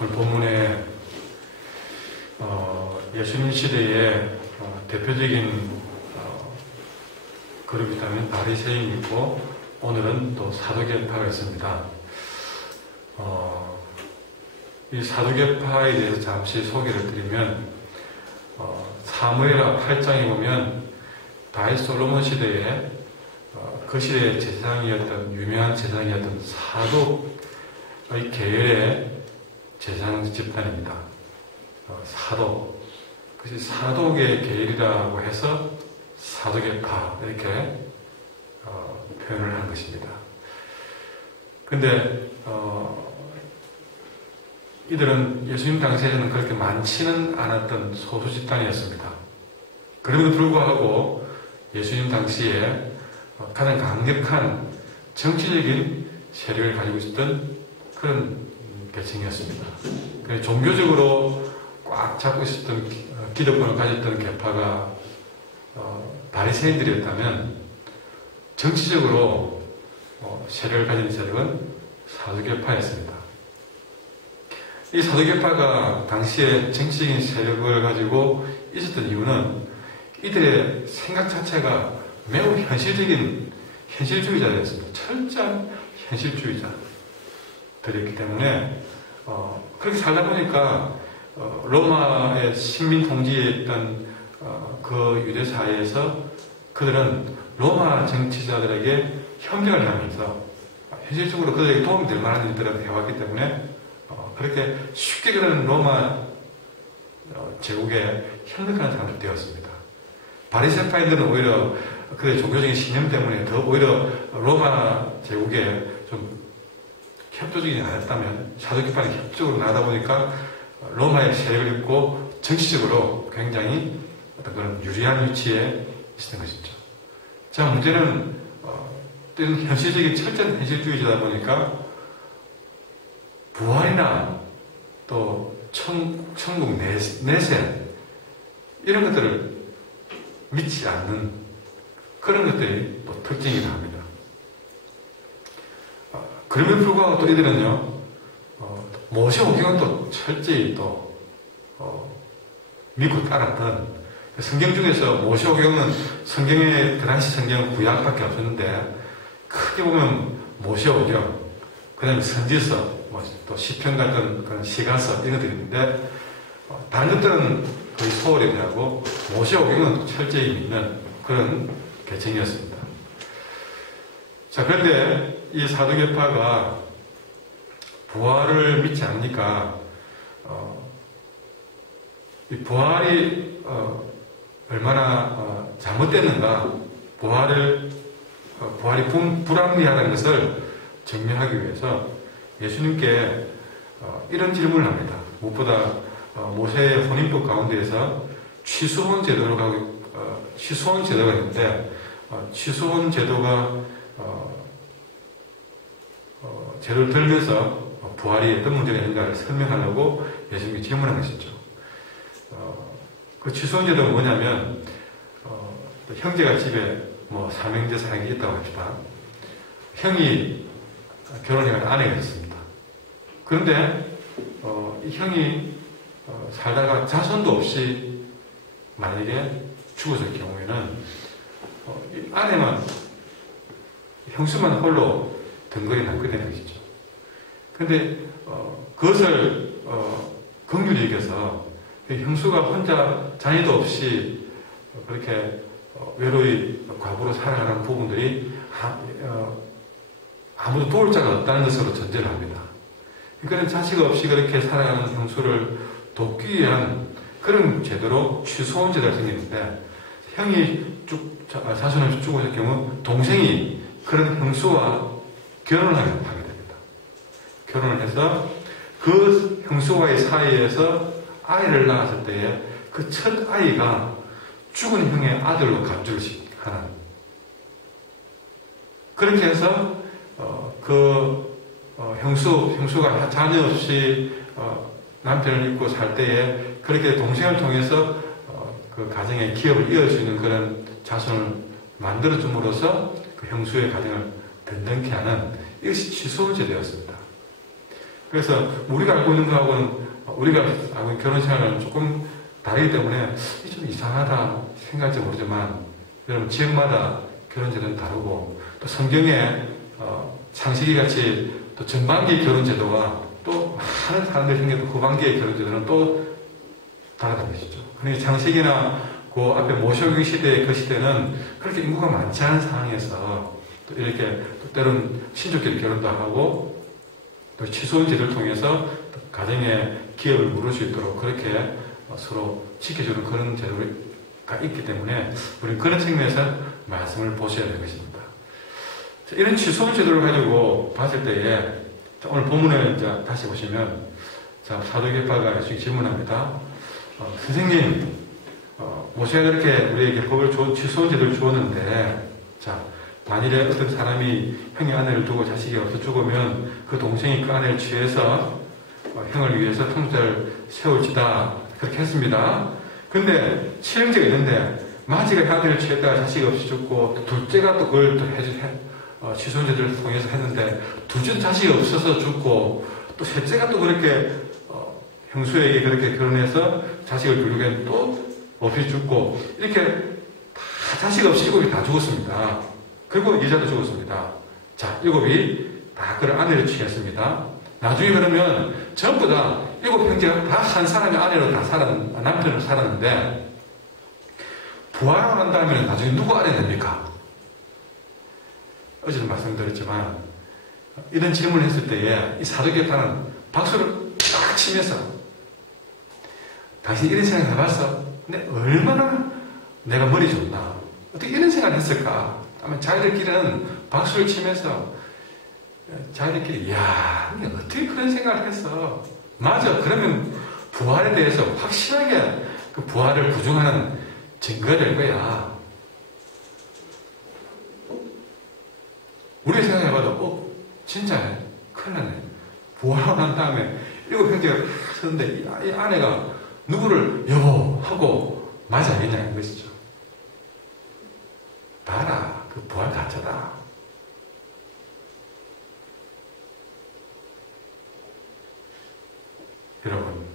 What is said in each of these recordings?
오늘 본문에 예수님 시대의 대표적인 그룹이라면 바리새인이 있고, 오늘은 또 사두개파가 있습니다. 이 사두개파에 대해서 잠시 소개를 드리면, 사무엘하 8장에 보면 다윗 솔로몬 시대에 그 시대의 제사장이었던, 유명한 제사장이었던 사독의 계열의 제사장 집단입니다. 사독. 그것이 사독의 계열이라고 해서 사두개파, 이렇게 표현을 한 것입니다. 근데 이들은 예수님 당시에는 그렇게 많지는 않았던 소수 집단이었습니다. 그럼에도 불구하고 예수님 당시에 가장 강력한 정치적인 세력을 가지고 있었던 그런 계층이었습니다. 종교적으로 꽉 잡고 있었던 기득권을 가졌던 계파가 바리새인들이었다면, 정치적으로 세력을 가진 세력은 사두개파였습니다. 이 사두개파가 당시에 정치적인 세력을 가지고 있었던 이유는 이들의 생각 자체가 매우 현실주의자였습니다. 철저한 현실주의자들이었기 때문에 그렇게 살다 보니까 로마의 식민 통치에 있던 그 유대 사회에서 그들은 로마 정치자들에게 협력을 하면서 현실적으로 그들에게 도움이 될 만한 일들을 해왔기 때문에 그렇게 쉽게 그런 로마 제국에 협력하는 사람들이 되었습니다. 바리새파인들은 오히려 그의 종교적인 신념 때문에 더 오히려 로마 제국에 좀 협조적이지 않았다면, 사두개파는 협조적으로 나가다 보니까 로마의 세력을 입고 정치적으로 굉장히 어떤 그런 유리한 위치에 있었던 것이죠. 자, 문제는 때는 현실적인 철저한 현실주의자다 보니까 부활이나 또 천국 내세 이런 것들을 믿지 않는 그런 것들이 또 특징이라 합니다. 그럼에도 불구하고 또 이들은요, 모세오경은 또 철저히 또 믿고 따랐던, 성경 중에서 모세오경은 성경의 그 당시 성경은 구약밖에 없었는데, 크게 보면 모세오경, 그 다음에 선지서, 또 시편 같은 그런 시가서 이런 것들이 있는데, 다른 것들은 거의 소홀히 하고 모세오경은 철저히 믿는 그런 계층이었습니다. 자, 그런데 이 사두개파가 부활을 믿지 않으니까 이 부활이 얼마나 잘못됐는가, 부활이 불합리하다는 것을 증명하기 위해서 예수님께 이런 질문을 합니다. 무엇보다 모세의 혼인법 가운데에서 취수혼 제도가 있는데, 취수혼 제도가 제도를 들면서 부활이 어떤 문제가 있는가를 설명하려고 예수님이 질문한 것이죠. 그 취수혼 제도가 뭐냐면, 형제가 집에 삼형제 사역이 있다고 합시다. 형이 결혼해서 아내가 있습니다. 그런데 이 형이 살다가 자손도 없이 만약에 죽었을 경우에는 이 아내만, 형수만 홀로 덩거리 남게 되는 것이죠. 그런데 그것을 긍휼히 여겨서 형수가 혼자 자녀도 없이 그렇게 외로이 과부로 살아가는 부분들이 아무도 도울 자가 없다는 것으로 전제를 합니다. 그러니까 자식 없이 그렇게 살아가는 형수를 돕기 위한 그런 제도로 취소혼 제도가 생기는데, 형이 자손 없이 죽었을 경우 동생이 그런 형수와 결혼을 하게 됩니다. 결혼을 해서 그 형수와의 사이에서 아이를 낳았을 때에 그 첫 아이가 죽은 형의 아들로 간주를 하는, 그렇게 해서 형수가 자녀 없이 남편을 잊고 살 때에 그렇게 동생을 통해서 그 가정의 기업을 이어갈 수 있는 그런 자손을 만들어줌으로써 그 형수의 가정을 든든케 하는, 이것이 취소제도였습니다. 그래서 우리가 알고 있는 거하고는 우리가 알고 있는 결혼 생활은 조금 다르기 때문에 좀 이상하다 생각할지 모르지만 여러분 지역마다 결혼 제도는 다르고 또 성경에 창세기 같이 또 전반기 결혼 제도와 또 많은 사람들이 생겼던 후반기의 결혼 제도는 또 다르다는 것이죠. 그러니까 창세기나 그 앞에 모세오경 시대 그 시대는 그렇게 인구가 많지 않은 상황에서 또 이렇게 또 때론 신족끼리 결혼도 하고 또 취소원 제도를 통해서 또 가정의 기업을 물을 수 있도록 그렇게 서로 지켜주는 그런 제도가 있기 때문에 우리는 그런 측면에서 말씀을 보셔야 되는 것입니다. 자, 이런 취소원 제도를 가지고 봤을 때에 오늘 본문을 이제 다시 보시면 자, 사도계파가 예수님께 질문합니다. 선생님, 모세가 그렇게 우리에게 법을 취소원 제도를 주었는데 자, 만일에 어떤 사람이 형의 아내를 두고 자식이 없어 죽으면 그 동생이 그 아내를 취해서 형을 위해서 통제를 세울지다 그렇게 했습니다. 근데 친형제가 있는데 마지가 형 아내를 취했다가 자식이 없이 죽고 또 둘째가 또 그걸 또 취소원 제도를 통해서 했는데 둘째는 자식이 없어서 죽고 또 셋째가 또 그렇게 형수에게 그렇게 결혼해서 자식을 두려고 했는데 또 없이 죽고 이렇게 다 자식 없이 일곱이 다 죽었습니다. 그리고 여자도 죽었습니다. 자, 일곱이 다 그런 아내를 취했습니다. 나중에 그러면 전부 다 일곱 형제가 다 한 사람의 아내로 다 남편으로 살았는데 부활하고 난 다음에 나중에 누구 아내 됩니까? 어제도 말씀드렸지만 이런 질문을 했을 때에 이 사도계파는 박수를 딱 치면서 당신 이런 생각 해봤어? 근데 얼마나 내가 머리 좋나? 어떻게 이런 생각을 했을까? 아마 자기들끼리는 박수를 치면서 자기들끼리 야, 어떻게 그런 생각을 했어? 맞아. 그러면 부활에 대해서 확실하게 그 부활을 부정하는 증거가 될 거야. 우리가 생각해봐도 진짜네. 큰일 났네. 부활하고 난 다음에 일곱 형제가 서는데 이 아내가 누구를 여보 하고 맞아야겠냐는 것이죠. 봐라. 그 부활 가짜다. 여러분,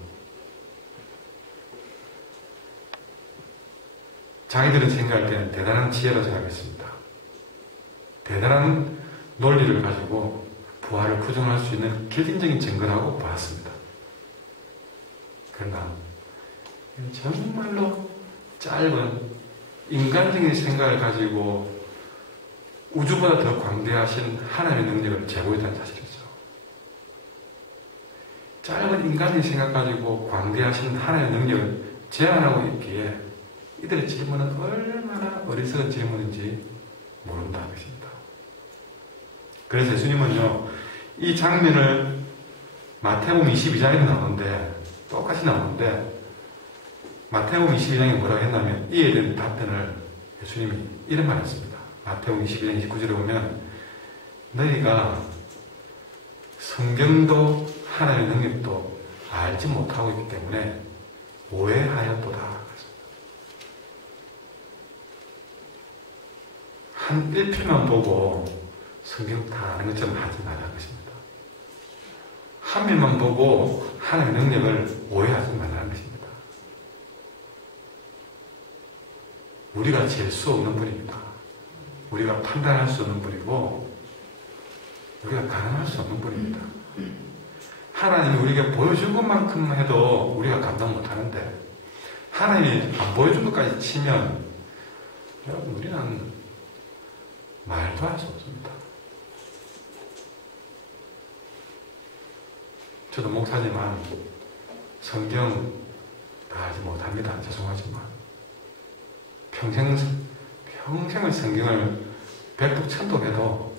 자기들은 생각할 때는 대단한 지혜로 생각했습니다. 대단한 논리를 가지고 부활을 부정할 수 있는 결정적인 증거라고 보았습니다. 그러나 정말로 짧은 인간적인 생각을 가지고 우주보다 더 광대하신 하나님의 능력을 제공했다는 사실이죠. 짧은 인간의 생각 가지고 광대하신 하나님의 능력을 제한하고 있기에 이들의 질문은 얼마나 어리석은 질문인지 모른다는 것입니다. 그래서 예수님은요, 이 장면을 마태복음 22장에도 나오는데 똑같이 나오는데 마태복음 22장에 뭐라고 했냐면 이에 대한 답변을 예수님이 이런 말을 했습니다. 마태복음 22장 29절에 보면 너희가 성경도 하나님의 능력도 알지 못하고 있기 때문에 오해하였도다. 한 1편만 보고 성경 다 아는 것처럼 하지 말라는 것입니다. 한 면만 보고 하나님의 능력을 오해하지 말라는 것입니다. 우리가 잴 수 없는 분입니다. 우리가 판단할 수 없는 분이고 우리가 가늠할 수 없는 분입니다. 하나님이 우리에게 보여준 것만큼 해도 우리가 감당 못하는데 하나님이 안 보여준 것까지 치면 여러분 우리는 말도 할 수 없습니다. 저도 목사지만 성경 다 알지 못합니다. 죄송하지만 평생을 성경을 백북천독해도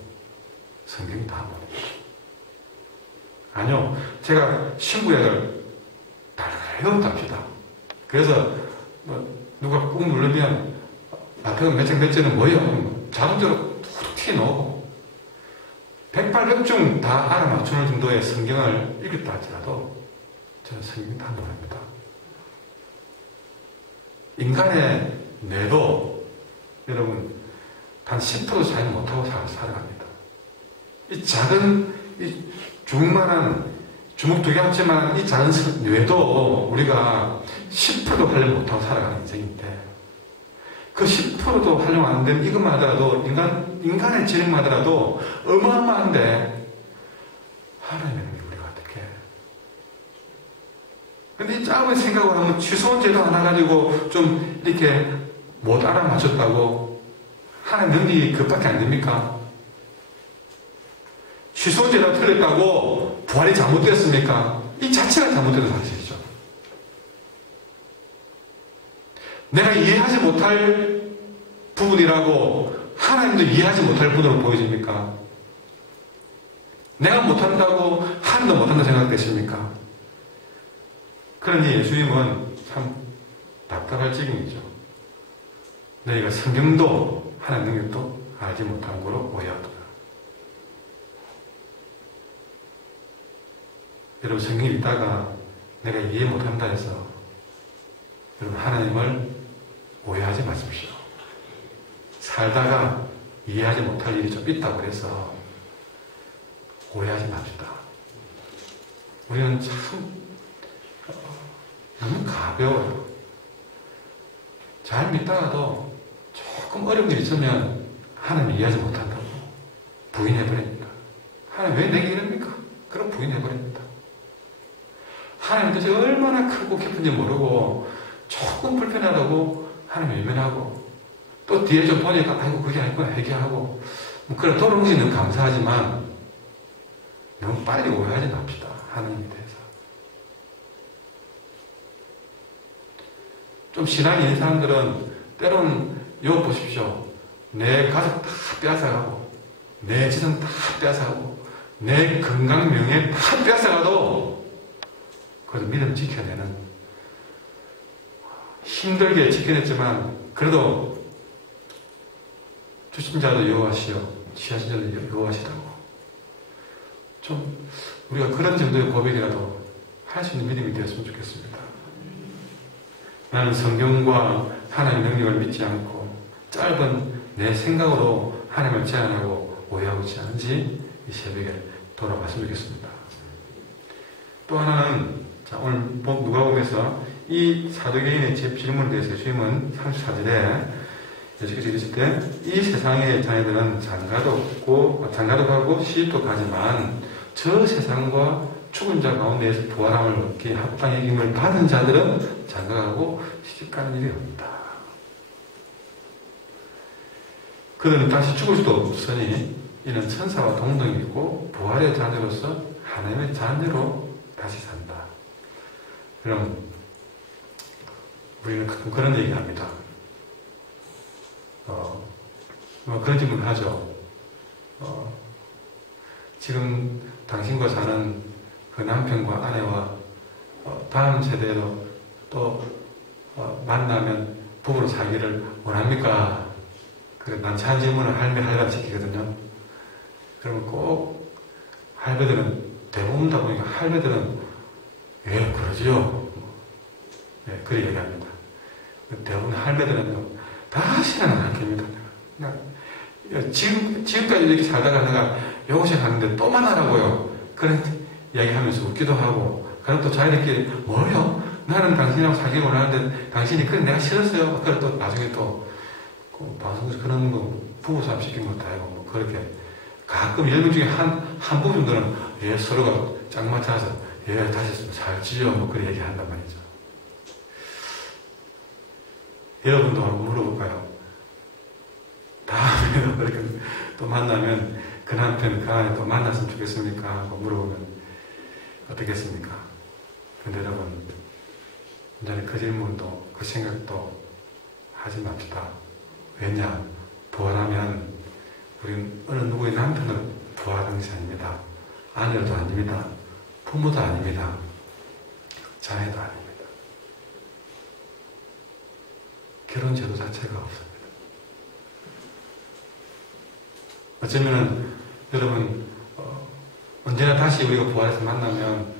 성경이 다 모릅니다. 아니요, 제가 신구약을 다 외웠답니다. 그래서 누가 꾹 누르면 마태복음 몇 장 몇 절은 뭐예요? 자동적으로 툭툭 튀어나오고 108백중 다 알아맞추는 정도의 성경을 읽었다 할지라도 저는 성경 다 모릅니다. 인간의 뇌도 여러분 단 10%도 차이 못하고 살아갑니다. 이 작은 이 조그만한 주먹 2개 합치만 이 작은 뇌도 우리가 10%도 활용 못하고 살아가는 인생인데, 그 10%도 활용 안 되는 이것만 하더라도, 인간의 지능만 하더라도 어마어마한데, 하나님의 능력이 우리가 어떻게 해? 근데 이 작은 생각을 하면 취소원 제도 하나 가지고 좀 이렇게 못 알아맞혔다고 하나님 능력이 그것밖에 안 됩니까? 취소원 제도가 틀렸다고 부활이 잘못됐습니까? 이 자체가 잘못된 사실이죠. 내가 이해하지 못할 부분이라고 하나님도 이해하지 못할 부분으로 보여집니까? 내가 못한다고 하나님도 못한다고 생각되십니까? 그러니 예수님은 참 답답할 지경이죠. 너희가 성경도 하나님 능력도 알지 못한 거로 오해하더라. 여러분, 성경 읽다가 내가 이해 못한다 해서 여러분 하나님을 오해하지 마십시오. 살다가 이해하지 못할 일이 좀 있다고 해서 오해하지 맙시다. 우리는 참 너무 가벼워요. 잘 믿다가도 조금 어려운 일이 있으면 하나님 이해하지 못한다고 부인해버립니다. 하나님 왜 내게 이럽니까? 그럼 부인해버립니다. 하나님 뜻이 얼마나 크고 깊은지 모르고 조금 불편하다고 하나님 외면하고, 또 뒤에 좀 보니까 아이고 그게 아니구나 회개하고, 뭐 그래 돌아온 것이 너무 감사하지만 너무 빨리 오해하지 맙시다. 하나님에 대해서. 좀 신앙이 있는 사람들은 때로는 이거 보십시오. 내 가족 다 빼앗아가고, 내 재산 다 빼앗아가고, 내 건강 명예 다 빼앗아가도 그래도 믿음 지켜내는, 힘들게 지켜냈지만 그래도 주신 자도 여호와시요 취하신 자도 여호와시라고, 좀 우리가 그런 정도의 고백이라도 할 수 있는 믿음이 되었으면 좋겠습니다. 나는 성경과 하나님의 능력을 믿지 않고 짧은 내 생각으로 하나님을 제한하고 오해하고 있지 않은지 이 새벽에 돌아봤으면 좋겠습니다. 또 하나는, 자, 오늘 누가복음에서 이 사도개인의 질문에 대해서 예수님은 34절에 예수께서 이르실 때, 이 세상의 자녀들은 장가도 가고 시집도 가지만 저 세상과 죽은 자 가운데에서 부활함을 얻기 합당의 기름을 받은 자들은 장가가고 시집가는 일이 없다. 그들은 다시 죽을 수도 없으니 이는 천사와 동등이고 부활의 자녀로서 하나님의 자녀로 다시 산다. 그럼 우리는 가끔 그런 얘기합니다. 그런 질문을 하죠. 지금 당신과 사는 그 남편과 아내와 다음 세대로 또 만나면 부부로 살기를 원합니까? 그래, 난참 질문을 할배가 지키거든요. 그러면 꼭 할배들은, 대부분 다 보니까 할배들은 예, 그러지요. 네, 그렇게 얘기합니다. 대부분 할매들은 다 신앙을 안 깁니다. 지금까지 이렇게 살다가 내가 여고생 하는데 또 만나라고요. 그런 이야기 하면서 웃기도 하고, 그럼 또 자기들끼리, 뭐요? 나는 당신이랑 사귀기 원하는데 당신이, 그래, 내가 싫었어요. 그래, 또 나중에 또, 방송에서 그런 거, 부부싸움 시킨 것도 아니고, 뭐, 그렇게. 가끔 10명 중에 한 부부 정도는, 예, 서로가 짝 맞춰서, 예, 다시 살지요. 뭐, 그런 얘기 한단 말이죠. 여러분도 한번 물어볼까요? 다음에 그렇게 또 만나면 그 남편, 그 아내 또 만났으면 좋겠습니까? 하고 물어보면 어떻겠습니까? 근데 여러분, 이제는 그 질문도 그 생각도 하지 맙시다. 왜냐? 부활하면 우리는 어느 누구의 남편을 부활하는 것이 아닙니다. 아내도 아닙니다. 부모도 아닙니다. 자녀도 아닙니다. 결혼 제도 자체가 없습니다. 어쩌면은 여러분 언제나 다시 우리가 부활해서 만나면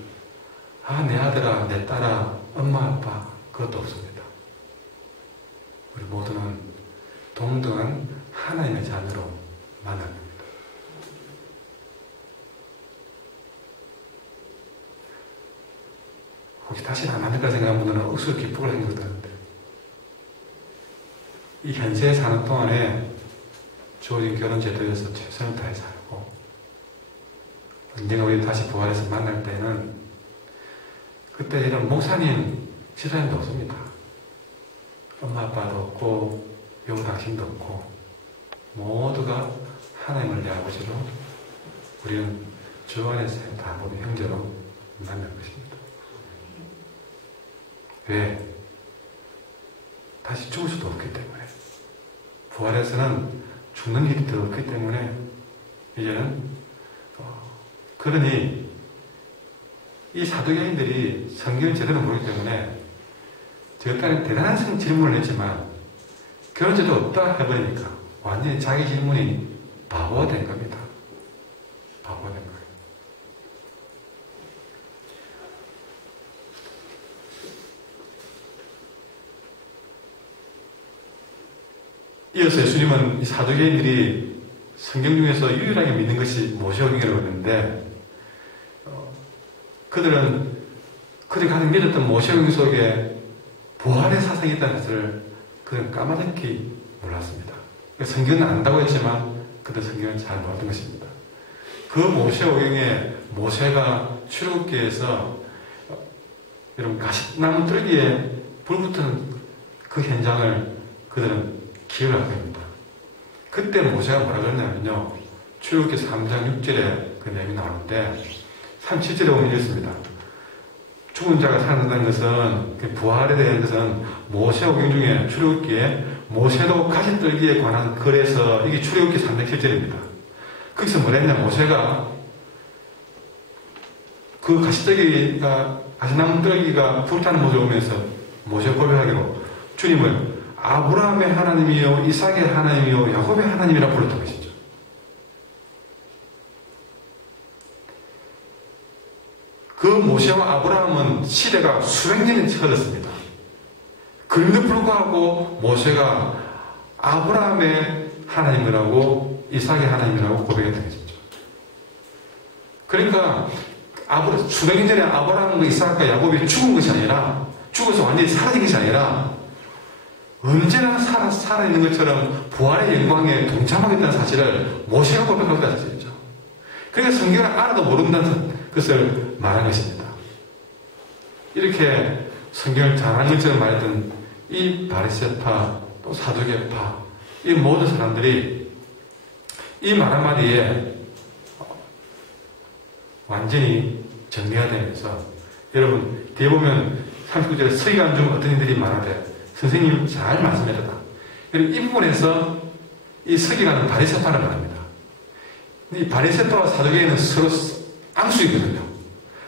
내 아들아, 내 딸아, 엄마, 아빠, 그것도 없습니다. 우리 모두는 동등한 하나님의 자녀로 만납니다. 혹시 다시는 안 만날까 생각하는 분들은 억수로 기쁘고 행복하는데, 이 현세에 사는 동안에 주어진 결혼 제도에서 최선을 다해 살고, 언젠가 우리 다시 부활해서 만날 때는 그때 이런 목사님, 지사님도 없습니다. 엄마 아빠도 없고 여우 당신도 없고 모두가 하나님을 내 아버지로, 우리는 주 안에서 다 모두 형제로 만날 것입니다. 왜? 다시 죽을 수도 없기 때문에. 부활에서는 죽는 일이 더 없기 때문에 이제는 그러니 이 사도계인들이 성경을 제대로 모르기 때문에 저까지 대단한 질문을 했지만 결혼제도 없다 해버리니까 완전히 자기 질문이 바보가 된 겁니다. 바보가 된 거예요. 이어서 예수님은 이 사두개인들이 성경 중에서 유일하게 믿는 것이 모세오경이라고 했는데, 그들이 가장 믿었던 모세오경 속에 부활의 사상이 있다는 것을 그들은 까마득히 몰랐습니다. 성경은 안다고 했지만 그들 성경은 잘 몰랐던 것입니다. 그 모세오경에 모세가 출애굽기에서 여러분 가시나무 뜰기에 불 붙은 그 현장을 그들은 기억을 하게 됩니다. 그때 모세가 뭐라 그랬냐면요, 출애굽기 3장 6절에 그 내용이 나오는데 37절에 보면 이렇습니다. 죽은 자가 살아난다는 것은, 그 부활에 대한 것은 모세오경 중에 출애굽기에 모세도 가시떨기에 관한 글에서, 이게 출애굽기 3장 7절입니다. 거기서 뭐랬냐, 모세가 그 가시나무 떨기가 불타는 모습을 보면서 모세가 고백하기로 주님을 아브라함의 하나님이요 이삭의 하나님이요 야곱의 하나님이라 불렀던 것이죠. 그 모세와 아브라함은 시대가 수백 년이 흘렀습니다. 그런데 불구하고 모세가 아브라함의 하나님이라고 이삭의 하나님이라고 고백했던 것이죠. 그러니까 수백 년 전에 아브라함과 이삭과 야곱이 죽은 것이 아니라, 죽어서 완전히 사라진 것이 아니라 언제나 살아있는 것처럼 부활의 영광에 동참하겠다는 사실을 모세가 고백하겠다는 사실이죠. 그러니까 성경을 알아도 모른다는 것을 말한 것입니다. 이렇게 성경을 잘하는 것처럼 말했던 이 바리새파, 또 사두개파, 이 모든 사람들이 이 말 한마디에 완전히 정리가 되면서, 여러분 뒤에 보면 39절에 서기관 중 어떤 이들이 말하되 선생님 잘 말씀해줬다. 이 부분에서 이 서기관은 바리새파를 말합니다. 이 바리새파와 사두개인은 서로 앙숙이거든요.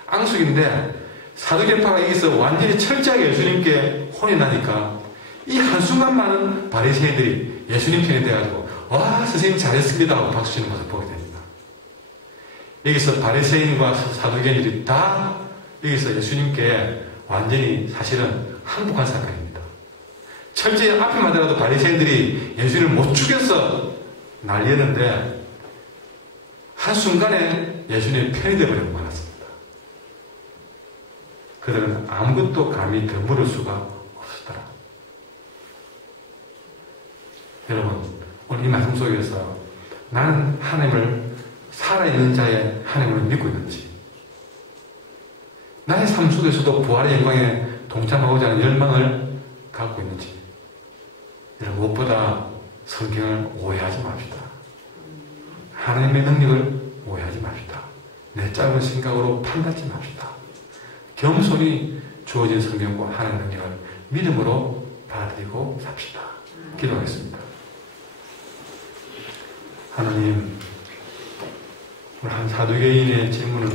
앙숙인데 사두개파가 여기서 완전히 철저하게 예수님께 혼이 나니까 이 한순간만은 바리새인들이 예수님 편이 돼가지고 와 선생님 잘했습니다 하고 박수 치는 것을 보게 됩니다. 여기서 바리새인과 사두개인들이 다 여기서 예수님께 완전히 사실은 항복한 사건입니다. 철저히 앞에만 하더라도 바리새인들이 예수를 못 죽여서 난리였는데 한순간에 예수님이 편이 되어버리고 말았습니다. 그들은 아무것도 감히 되물을 수가 없었더라. 여러분, 오늘 이 말씀 속에서 나는 하나님을, 살아있는 자의 하나님을 믿고 있는지, 나의 삶 속에서도 부활의 영광에 동참하고자 하는 열망을 갖고 있는지, 무엇보다 성경을 오해하지 맙시다. 하나님의 능력을 오해하지 맙시다. 내 짧은 생각으로 판단하지 맙시다. 겸손히 주어진 성경과 하나님의 능력을 믿음으로 받아들이고 삽시다. 기도하겠습니다. 하나님, 오늘 한 사두개인의 질문을